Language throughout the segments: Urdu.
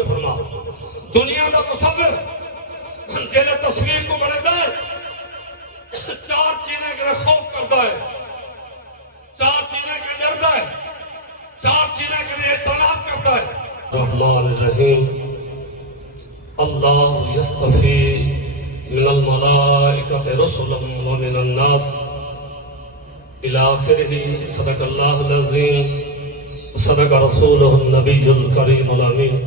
فرما دنیا دا مصور جنہیں تصویر کو بنے دائے چار چیزیں کے خوف کرتا ہے، چار چیزیں کے ڈرتا ہے، چار چیزیں کے لیے اطلاع کرتا ہے۔ رحمان الرحیم اللہ یصطفی من الملائکۃ رسلا ومن الناس الی آخرہ۔ صدق اللہ العظیم، صدق رسولہ النبی الکریم الامین۔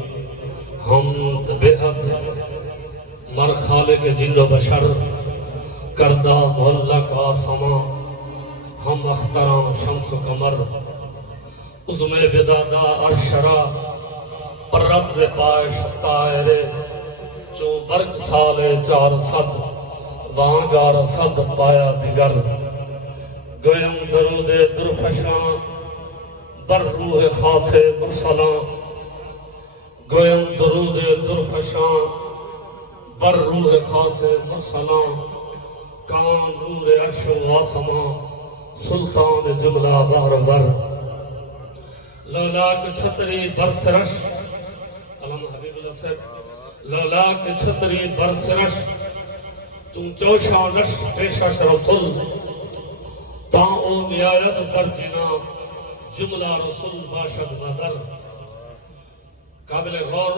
ہم بے حد مر خالق جن و بشر کردہ معلق آسما، ہم اختراں شمس و قمر عظم بدادہ ارشرا پرد سے پائش طائرے جو برق سالے 400 وہاں رسد پایا دیگر گویم درود درفشاں بر روح خاص مرسلاں، گویم درود درفشاں بر روح خاص مرسلاں، کان نور عرش و آسماں سلطان جملہ بہر بر، لولاک چھتری برسرش علم حبیب اللہ صاحب، لولاک چھتری برسرش تم چوشا نش پیشش رسول، تاں او نیایت در جنا جملہ رسول باشد مدر۔ قابل غور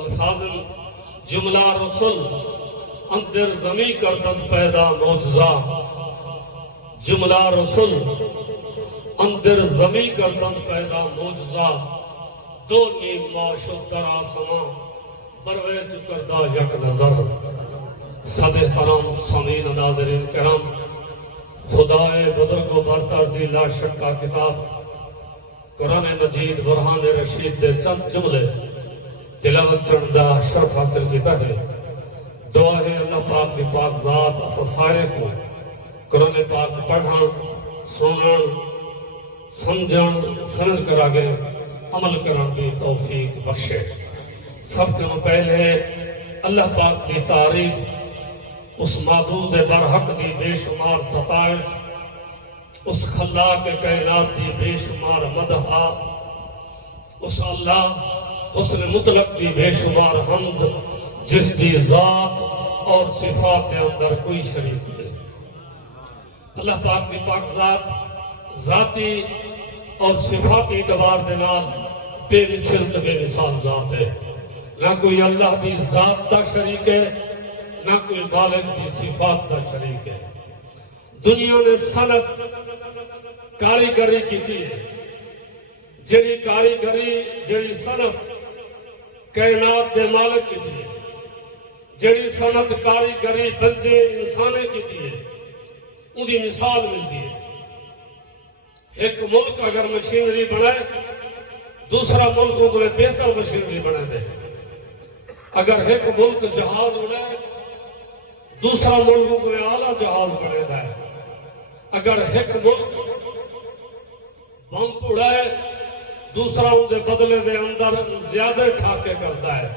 الفاظ جملہ رسول اندر زمین کردند پیدا معجزہ، جملہ رسول اندر زمین کردند پیدا معجزہ، دو نیم معشد در آسماں بروے چکردہ یک نظر۔ صد احترام سامعین ناظرین کرام، خدائے بزرگ و برتر دی لا شکا کتاب قرآن مجید برہان رشید دے چند جملے تلاوت کرندہ شرف حاصل کیتا ہے۔ دعا ہے اللہ پاک دی پاک ذات اسا سارے کو قرآن پاک پڑھا سنن سمجھن سمجھ کر آگے عمل کرن دی توفیق بخشے۔ سب کے پہلے اللہ پاک دی تعریف، اس معبود برحق دی بے شمار ستائش، اس خلاق کائنات دی بے شمار مدحہ، اس اللہ حسن مطلق دی بے شمار حمد جس دی ذات اور صفات کے اندر کوئی شریک نہیں۔ اللہ پاک دی پاک ذات ذاتی اور صفاتی اعتبار دے نال بے مثل تے بے مثال ذات ہے۔ نہ کوئی اللہ دی ذات دا شریک ہے، نہ کوئی مالک دی صفات دا شریک ہے۔ دنیا نے صنعت کاریگری کی تھی، جیڑی کاریگری جیڑی صنعت کائنات دے مالک کی تھی، جیڑی صنعت کاریگری بندے انسانے کی تھی، ان کی مثال ملتی ہے۔ ایک ملک اگر مشینری بنائے، دوسرا ملک کو بہتر مشینری بنا دے۔ اگر ایک ملک جہاز اڑائے، دوسرا ملک کو اعلیٰ جہاز بنے گا۔ اگر ایک ملک بم اڑائے، دوسرا ان کے بدلے دے اندر زیادہ ٹھاکے کرتا ہے۔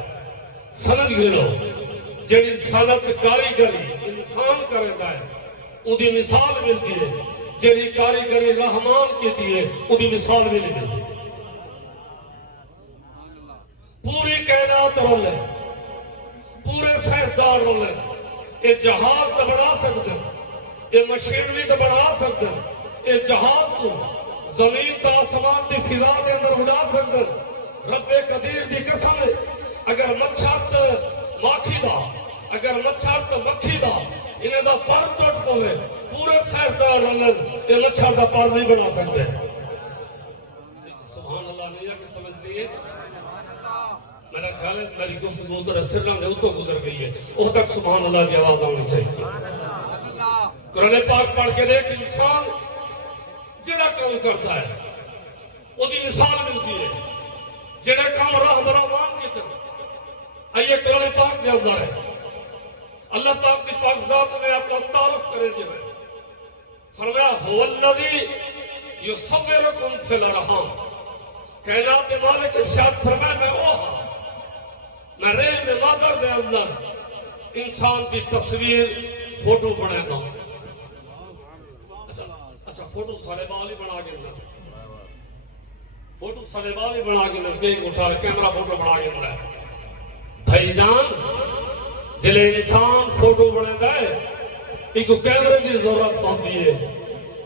سمجھ گئے لو جیڑی صنعت کاریگری انسان کرتا ہے ان کی مثال ملتی ہے، جیڑی کاریگری رحمان کی ہے ان کی مثال بھی نہیں ملتی۔ پوری کائنات رولے، پورے سائنسدان رولے، یہ جہاز تو بنا سکتے ہیں، یہ مشینری تو بنا سکتے ہیں، یہ جہاز کو زمین تا آسمان دی فضا دے اندر اڑا سکتے ہیں۔ رب قدیر دی قسم ہے، اگر مچھر ماکھی دا، اگر مچھر تو مکھی دا انہیں دا پر ٹوٹ پوے، پورے سائنسدان رولے یہ مچھر دا پر نہیں بنا سکتے۔ سبحان اللہ نہیں ہے کہ سمجھ لیے؟ میرا خیال ہے میری گفتگو ادھر سرنگ ہے اتو گزر گئی ہے، وہ تک سبحان اللہ کی آواز آنی چاہیے۔ قرآن پاک پڑھ کے دیکھ انسان جڑا کام کرتا ہے وہ دی مثال ملتی ہے، جڑا کام راہ برامان کی طرح۔ آئیے قرآن پاک میں اندر ہے، اللہ پاک کی پاک ذات میں اپنا تعارف کرے جو ہے۔ فرمایا هو الذی یصورکم فی الارحام، کائنات مالک ارشاد فرمایا میں وہ ہاں، میں رحم مادر دے اندر انسان کی تصویر فوٹو بنے گا۔ اچھا فوٹو سارے بالی بنا کے اندر فوٹو سارے باوی بنا کے کیک اٹھا کیمرہ فوٹو بنا کے بنا بھائی جان جلے انسان فوٹو بنے دائے ایک کیمرے کی ضرورت آتی ہے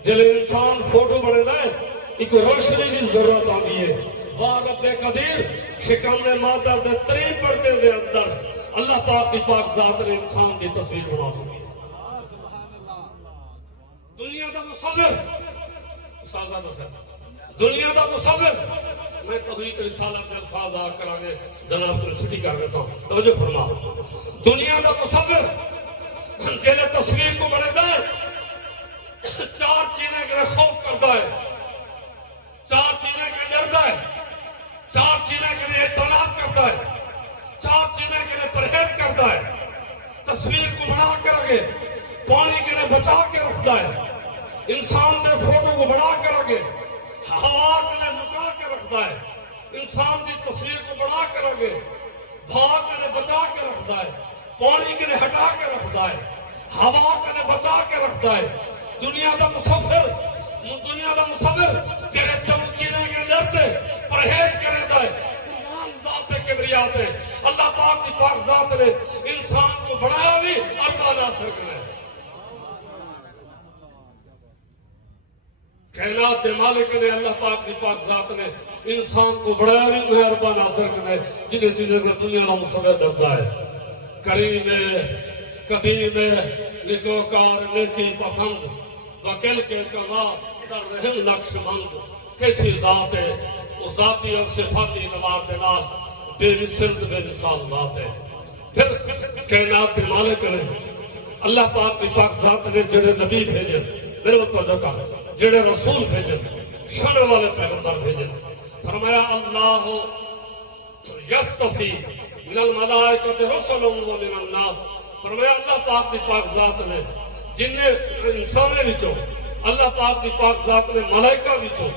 جلے انسان فوٹو بنے دائے ایک روشنی کی ضرورت آتی ہے واہ رب قدیر شکم مادر دے تری پردے دے اندر اللہ پاک کی پاک ذات نے انسان کی تصویر بنا سکی دنیا دا مصور سازہ نصر دنیا دا مصور میں توحید رسالت میں الفاظ آ کرانے جناب کو چھٹی کر رہے سا توجہ فرما دنیا دا مصور جنہیں تصویر کو بنے دائے چار چیزیں کے خوف کرتا ہے چار چیزیں کے ڈرتا ہے چار چیزیں کے لیے اطلاع کرتا ہے چار چیزیں کے لیے پرہیز کرتا ہے تصویر کو بنا کر رکھے پانی کے لیے بچا کے رکھتا ہے انسان نے فوٹو کو بنا کر رکھے ہوا کے لیے لکا کے رکھتا ہے انسان کی تصویر کو بنا کر رکھے بھاگ کے لیے بچا کے رکھتا ہے پانی کے لیے ہٹا کے رکھتا ہے ہوا کے لیے بچا کے رکھتا ہے دنیا کا مصور جنہیں چمچینے کے ڈرتے پرہیز کرتا ہے قربان ذات کبریات ہے اللہ پاک کی پاک ذات نے انسان کو بنایا بھی اور بالا سر کرے کائنات مالک نے اللہ پاک کی پاک ذات نے انسان کو بنایا بھی مہربان ناصر کرے جنہیں چیزیں میں دنیا کا مصور ڈرتا ہے کریم قدیم نکوکار نیکی پسند وکل کے کما در رحم نقش مند کیسی ذات ہے اس ذاتی اور صفاتی نوار دلال بے مثل بے مثال ذات ہے پھر کائنات مالک نے اللہ پاک کی پاک ذات نے جڑے نبی بھیجے میرے وقت توجہ کر جڑے رسول بھیجے شان والے پیغمبر بھیجے فرمایا اللہ یستفی من الملائکۃ رسلا و من الناس فرمایا اللہ پاک کی پاک ذات نے جن انسانے وچوں اللہ پاک کی پاک ذات نے ملائکہ وچوں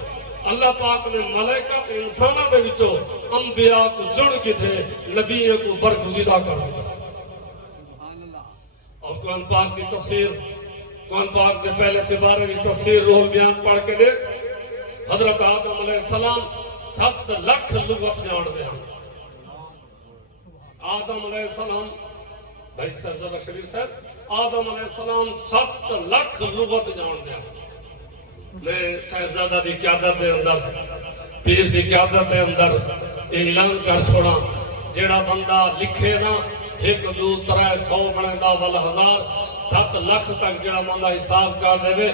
اللہ پاک نے ملائکہ تے انساناں دے وچوں انبیاء کو چن کے تھے نبی کو برگزیدہ کر دیا اور قرآن پاک کی تفسیر قرآن پاک کے پہلے سے 12 کی تفسیر روح البیان پڑھ کے دیکھ حضرت آدم علیہ السلام 7 لاکھ لغت جان دیا آدم علیہ السلام بھائی سرزدہ شریف صاحب آدم علیہ السلام 7 لاکھ لغت جان دیا میں صاحبزادہ دی قیادت دے اندر پیر دی قیادت دے اندر اعلان کر چھوڑا جیڑا بندہ لکھے نا 1 2 3 100 بنیدا وال 1000 7 لاکھ تک جڑا بندہ حساب کر دے میں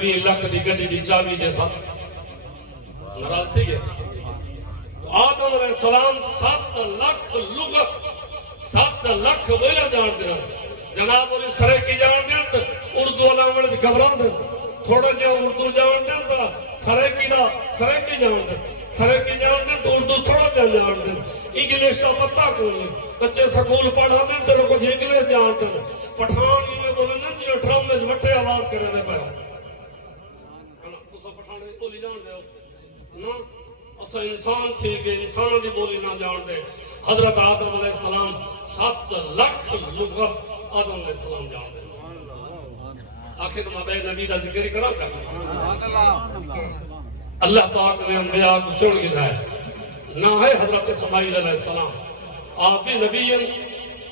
20 لاکھ دی گڈی دی چابی دے سکتا ناراض تھی گئے تو آدم علیہ السلام 7 لاکھ لغت 7 لاکھ بولا جان دیا جناب اور سرے کی جان دیا اردو علامہ نے گھبرا دے تھوڑا جا اردو جان دیں تو سرے کی جان دیں تو اردو تھوڑا جا جان دیں انگلیش کا پتہ کوئی نہیں بچے سکول پڑھا دیں تو لوگ کچھ انگلیش جان دیں پٹھان ہی میں بولے نا جو ڈرم میں وٹے آواز کرے دے پہ پٹھان کی بولی جان دے نا اسا انسان تھی کہ انسانوں کی بولی نہ جان دے حضرت آدم علیہ السلام 7 لاکھ لغت آدم علیہ السلام جان دے آخر تو میں نبی دا ذکر کرا چاہتا اللہ پاک نے انبیاء کو چڑھ گیا ہے نہ ہے حضرت اسماعیل علیہ السلام آپ بھی نبی ہیں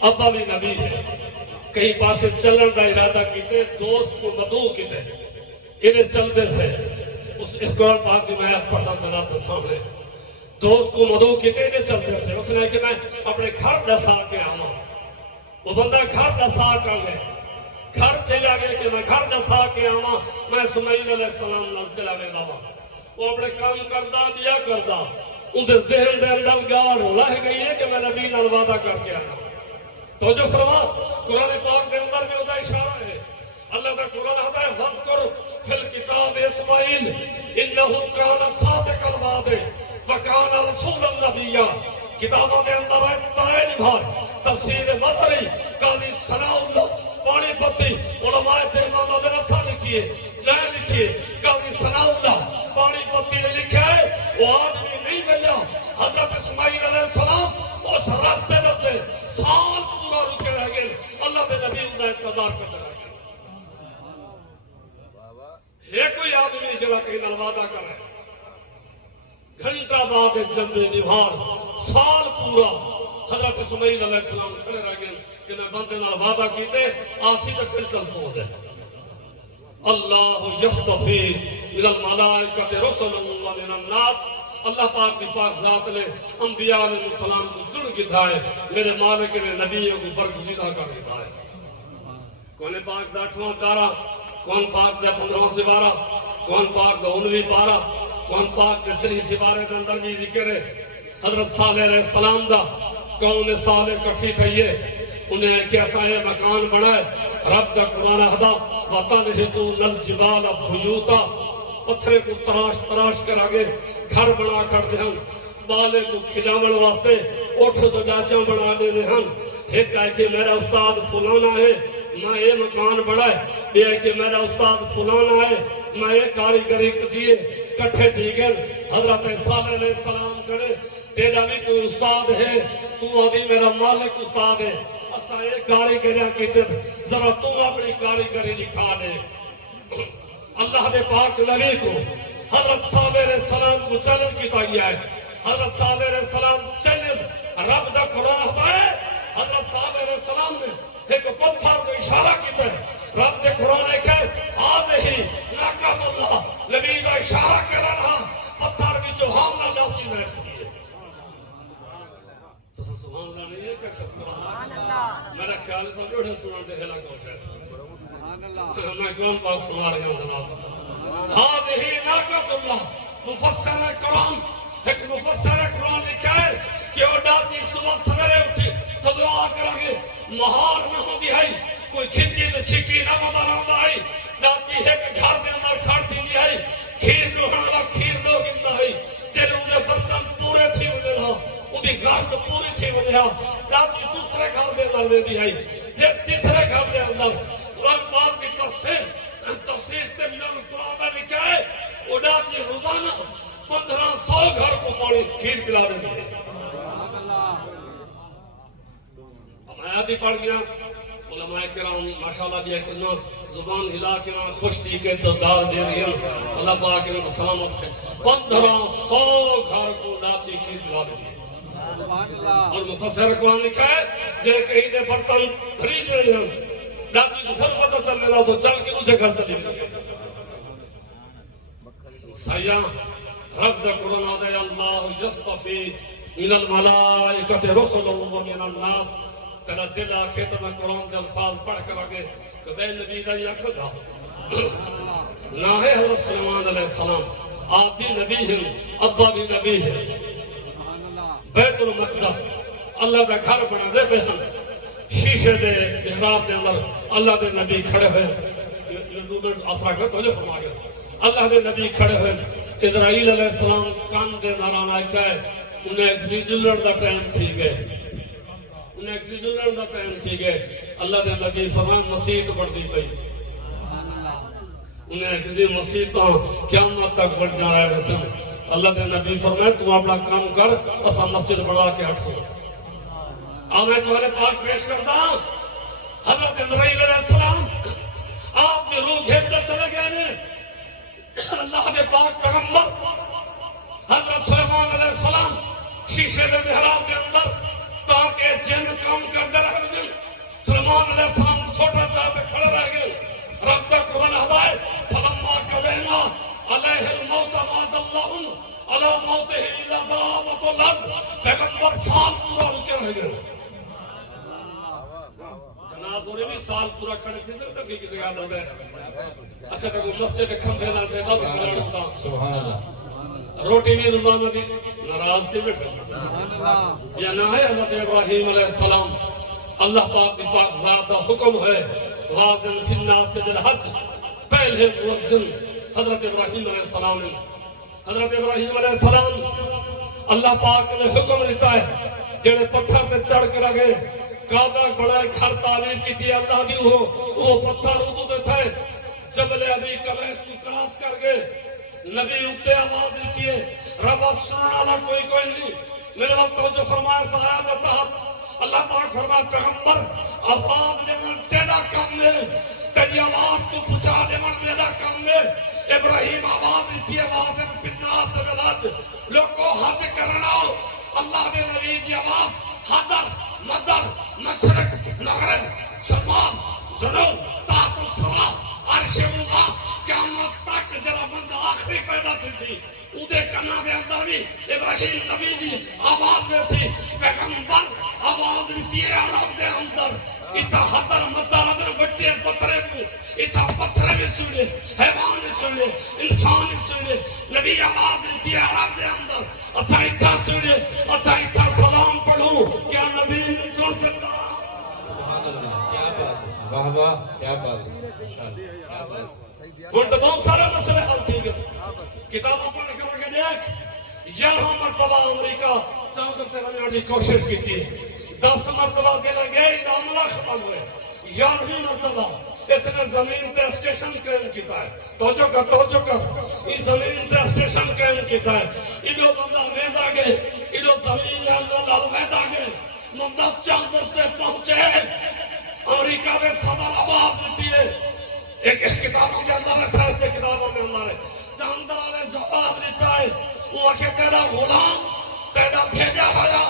ابا بھی نبی ہے کئی پاسے چلن دا ارادہ کیتے دوست کو مدعو کیتے انہیں چلتے سے اس قرآن پاک کی میں پڑھتا چلا تھا سامنے دوست کو مدعو کیتے انہیں چلتے سے اس نے کہ میں اپنے گھر دسا کے آنا وہ بندہ گھر دسا کر لے گھر چلا گئے کہ میں گھر دسا کے آما میں اسماعیل علیہ السلام نال چلا گئے داوا وہ اپنے کام کردا دیا کردا ان دے ذہن دے اندر گال لہ گئی ہے کہ میں نبی نال وعدہ کر کے آیا تو جو فرما قرآن پاک کے اندر بھی ہوتا اشارہ ہے اللہ کا قرآن آتا ہے وذکر فی الکتاب اسماعیل انہو کان صادق الوعد وکان رسول النبی کتابوں کے اندر ہے تائے نبھار تفسیر مصری قاضی ثناء اللہ پانی پتی علماء تیمہ دا نصہ لکھئے جائے لکھئے قاضی ثناء اللہ پانی پتی نے لکھا ہے وہ آدمی نہیں ملا حضرت اسماعیل علیہ السلام اس راستے میں سال پورا رکے رہ گئے اللہ کے نبی انہیں انتظار کرتے رہ گئے ہے کوئی آدمی جڑا کہیں نروادہ کر رہے لمبے دیوار سال پورا حضرت اسماعیل علیہ السلام کھڑے رہ گئے کہ میں بندے نال وعدہ کیتے آسی تے پھر چل سو دے اللہ یصطفی من الملائکۃ رسلا ومن الناس اللہ پاک کی پاک ذات نے انبیاء علیہ السلام کو چن کے دھائے میرے مالک نے نبیوں کو برگزیدہ کر کے دھائے کون پاک دا 8واں پارہ کون پاک دا 15واں سپارہ کون پاک دا 19ویں پارہ کون پاک دا 3 سپارے دے اندر بھی ذکر ہے حضرت صالح علیہ السلام دا قوم صالح کٹھی تھئیے انہیں کیسا ہے مکان بنائے رب دا قرآن احدا وَتَنْحِتُونَ الْجِبَالَ بُيُوتًا پتھرے کو تراش کر آگے گھر بنا کر دے ہم بالے کو کھجاون واسطے اٹھ تو جاچاں بنا دے دے ہم ایک ہے کہ میرا استاد فلانا ہے میں یہ مکان بڑھائے یہ ہے کہ میرا استاد فلانا ہے میں یہ کاریگری کتیے کٹھے تھی گئے حضرت صالح علیہ السلام کرے تیرا بھی کوئی استاد ہے تو ابھی میرا مالک استاد ہے اسا یہ کاریگریاں کی در ذرا تو اپنی کاریگری دکھا دے اللہ دے پاک نبی کو حضرت صالح علیہ السلام کو چیلنج کیتا گیا ہے حضرت صالح علیہ السلام چیلنج رب دا قرآن ہوتا ہے حضرت صالح علیہ السلام نے ایک پتھر کو اشارہ کیتا ہے رب دے قرآن ایک ہے ہی ناقۃ اللہ نبی دا اشارہ کر رہا پتھر بھی جو حاملہ ناچیز رہتی ہے تو سبحان اللہ نہیں ہے کہ سبحان اللہ میرا خیال ہے سب جوڑے سنان دے ہلا کوش ہے میں قرآن پاک سنا رہی ہوں جناب ہی ناقۃ اللہ مفسر قرآن ایک مفسر قرآن لکھا ہے کہ وہ ڈاچی صبح سویرے اٹھی سب دعا کریں گے مہار نہ ہو دی ہے کوئی کھچی تو چھکی نہ بتا رہا ہے ڈاچی ایک گھر دے اندر کھڑتی نہیں ہے کھیر لوہن والا کھیر لوگ اندر ہے جیلے انہیں برتن پورے تھی مجھے رہا انہیں گھر تو پوری تھی مجھے رہا ڈاچی دوسرے گھر دے اندر میں دی ہے یہ تیسرے گھر دے اندر قرآن پاک کی تفسیر تمام قرآن میں لکھا ہے وہ ڈاچی روزانہ 1500 گھر کو پانی کھیر پلا دے دی آیاتی پڑھ گیا علماء کرام ماشاءاللہ بھی ایک زبان ہلا کے نا خوش تھی کہ تو دار دے رہی ہیں اللہ پاک نے سلامت ہے 1500 گھر کو ڈاچی کھیر پلا دے دی اور مفسر قرآن لکھا ہے جنہیں کہیں دے برتن خرید رہے ہیں ڈاچی کو پھر پتہ چل رہا تو چل کے مجھے گھر چلی گئی سیاں رب دا قرآن آدھے اللہ یصطفی من الملائکۃ رسلا ومن الناس تیرا دل آکھے تو میں قرآن دے الفاظ پڑھ کر آگے کہ بے نبی دا یہ کھجا نہ ہے حضرت سلیمان علیہ السلام آپ بھی نبی ہیں ابا بھی نبی ہے بیت المقدس اللہ دا گھر بنا دے بہن شیشے دے محراب دے اندر اللہ دے نبی کھڑے ہوئے یہ دو منٹ آسرا کر تو جو فرما گئے اللہ دے نبی کھڑے ہوئے اسرائیل علیہ السلام کان دے نارانا کیا ہے انہیں ایک جلن دا ٹائم تھی گئے انہیں ایک جلن دا ٹائم تھی گئے اللہ دے نبی فرمان مسیح بڑھ دی پئی انہیں کسی مسیح تو قیامت تک بڑھ جا رہا ہے رسل اللہ دے نبی فرمائے تو اپنا کام کر اسا مسجد بڑھا کے ہٹ سو میں تمہارے پاک پیش کرتا ہوں حضرت اسرائیل علیہ السلام آپ نے روح گھیرتے چلے گئے نے اللہ کے پاک پیغمبر حضرت سلیمان علیہ السلام شیشے دے محراب کے اندر تاکہ جن کام کرتے رہ گئے سلیمان علیہ السلام چھوٹا چاہتے کھڑے رہ گئے رب کا قرآن ہدائے فلما قضینا علیہ الموت وعد اللہ علی موتہ الا دعوت الارض پیغمبر سال پورا رکے رہ گئے جناب اور بھی سال پورا کھڑے تھے سر تک کسی یاد ہوتا ہے اچھا کہ مسجد کھمبے لانتے تھا تو کھڑے ہوتا سبحان اللہ روٹی بھی روزانہ دی ناراض تھے بیٹھے یا نہ ہے حضرت ابراہیم علیہ السلام اللہ پاک کی پاک ذات کا حکم ہے واذن فی الناس بالحج پہلے مؤذن حضرت ابراہیم علیہ السلام نے حضرت ابراہیم علیہ السلام اللہ پاک نے حکم دیتا ہے جڑے پتھر تے چڑھ کر آگے کعبہ بڑا گھر تعمیر کی تھی اللہ دی ہو وہ پتھر اردو تے تھے جبل ابی قبیس کو کراس کر گئے نبی اٹھے آواز دیتی ہے رب سننے والا کوئی نہیں میرے وقت جو فرمایا سایہ کا تحت اللہ پاک فرمایا پیغمبر آواز لینا تیرا کام ہے تیری آواز کو پہنچا دینا میرا کام ہے ابراہیم آواز دیتی ہے آواز فی الناس بالحج لوگوں حج کر کرنا اللہ دے نبی دی آواز حضر مدر مشرق مغرب شمال جنوب تحت الثرى عرش مبا قیامت تک جڑا بندہ آخری پیدا تھی اودے کنا دے اندر بھی ابراہیم نبی دی آواز میں سی پیغمبر آواز دیتی ہے عرب دے اندر اتھا حضر مدر ادھر وٹے پتھرے کو اتھا پتھرے بھی سنے حیوان بھی سنے انسان بھی سنے نبی آواز دیتی ہے عرب دے اندر اتھا اتھا سنے اتھا سلام پڑھوں کیا نبی نہیں سن سکتا واہ واہ کیا بات ہے تو بہت سارے مسئلے حل تھی گئے کتابوں پڑھ کر کے دیکھ 11 مرتبہ امریکہ چاند تے بنانے کی کوشش کی تھی 10 مرتبہ چلے گئے معاملہ ختم ہوئے 11ویں مرتبہ اس نے زمین تے اسٹیشن قائم کیتا ہے توجہ کر اس زمین تے اسٹیشن قائم کیتا ہے انہوں بندہ ویدا گئے انہوں زمین میں اللہ ویدا گئے مندس چاند تے پہنچے امریکہ میں صدر آواز دیتی ہے ایک کتابوں کے اندر ہے سائنس کے کتابوں کے اندر ہے چاندر نے جواب دیتا ہے وہ آخر تیرا غلام تیرا بھیجا ہوا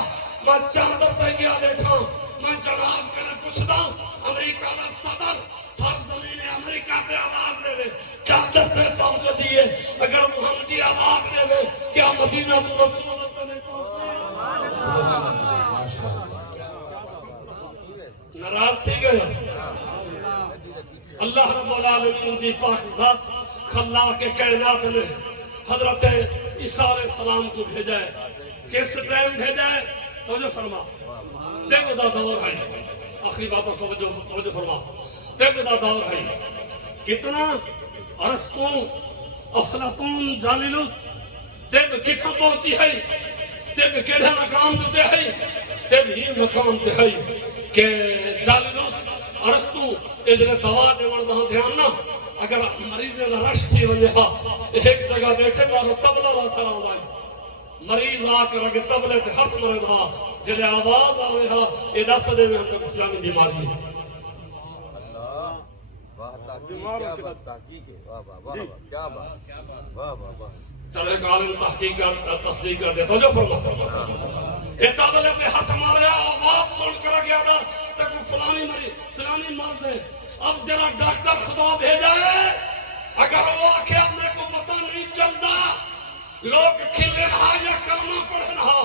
میں چاندر پہ گیا بیٹھا میں جناب کرنے پوچھتا امریکہ میں صدر سرزمین امریکہ پہ آواز دے دے چاندر پہ پہنچ دیئے اگر محمدی آواز دے دے کیا مدینہ تو رسول اللہ پہ نہیں پہنچتے ناراض تھی گئے اللہ رب العالمین دی پاک ذات خلاق کائنات نے حضرت عیسیٰ علیہ السلام کو بھیجا ہے کس ٹائم بھیجا ہے توجہ فرما دیکھ دا دور ہے آخری باتوں توجہ فرما دیکھ دا دور ہے کتنا ارسطو افلاطون جالیلوس دیکھ کتنا پہنچی ہے دیکھ کیڑے مقام تے ہے دیکھ یہ مقام تے ہے کہ جالیلوس ارسطو ادھر دوا دیوان وہاں دھیان نہ اگر مریض رش تھی ونجے ہاں ایک جگہ بیٹھے بارو تبلا را تھا رہا ہے مریض آ کر اگر تبلے تے ہاتھ مرد ہاں جلے آواز آوے ہاں یہ دس دے میں ہم تک اسلامی بیماری ہے اللہ واہ تحقیق کیا بات تحقیق ہے واہ واہ واہ کیا بات واہ واہ واہ چلے عالم تحقیق کر تصدیق کر دے تو جو فرما یہ تبلے تے ہاتھ مارے آواز سن کر گیا تھا تک وہ فلانی مرض ہے اب جرا ڈاکٹر خدا بھیجا ہے اگر وہ آنکھیں ہمیں کو پتہ نہیں چلتا لوگ کھلے رہا یا کلمہ پڑھ رہا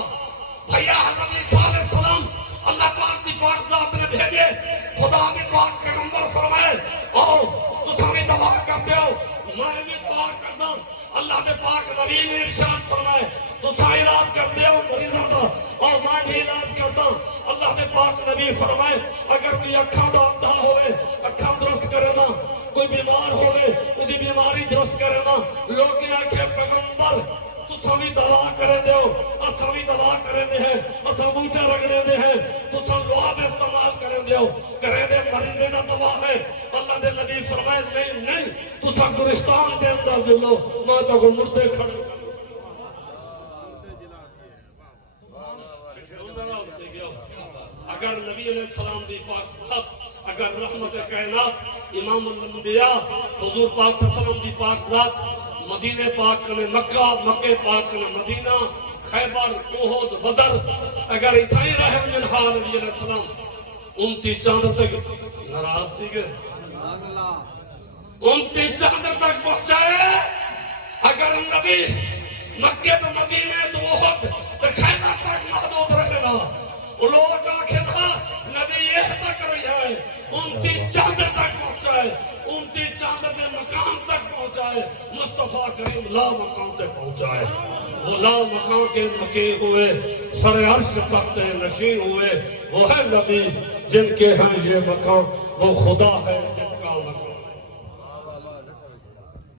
بھیا حضرت عیسیٰ علیہ السلام اللہ پاک کی پاک ذات نے بھیجے خدا کی پاک پیغمبر فرمائے اور تو سمی دعا کرتے ہو میں بھی دعا کرتا ہوں اللہ کے پاک نبی نے ارشاد فرمائے تو سا علاج کرتے ہو مریضوں کا اور میں بھی علاج کرتا ہوں اللہ کے پاک نبی فرمائے اگر کوئی اکھاں ڈالتا ہوئے اکھاں درست کرے نا کوئی بیمار ہوئے اُدھی بیماری درست کرے نا لوگ کی آنکھیں پیغمبر تو سوی دوا کرے دے ہو اور سوی دوا کرے دے ہیں اور سبوٹے رگڑے دے ہیں تو سب لواب استعمال کرے دے ہو کرے دے مریضے نہ دوا ہے اللہ دے نبی فرمائے نہیں تو سب گرستان کے اندر دلو ماں تو کو مردے کھڑے اگر نبی علیہ السلام دی پاک ذات اگر رحمت کائنات امام الانبیاء حضور پاک صلی اللہ علیہ وسلم دی پاک ذات مدینہ پاک نے مکہ مکہ پاک نے مدینہ خیبر احد بدر اگر اتھائی رہے جنہا نبی علیہ السلام انتی چاند تک ناراض تھی گئے انتی چاند تک پہنچائے اگر نبی مکہ تو مدینہ تو احد تو خیبر تک محدود رہے گا لوگ آنکھیں تھا نبی یہ تک رہی ہے انتی چاند تک پہنچائے انتی چاند کے مقام تک پہنچائے مصطفیٰ کریم لا مقام تک پہنچائے وہ لا مقام کے مقیم ہوئے سر عرش تخت نشین ہوئے وہ ہے نبی جن کے ہیں یہ مقام وہ خدا ہے جن کا مقام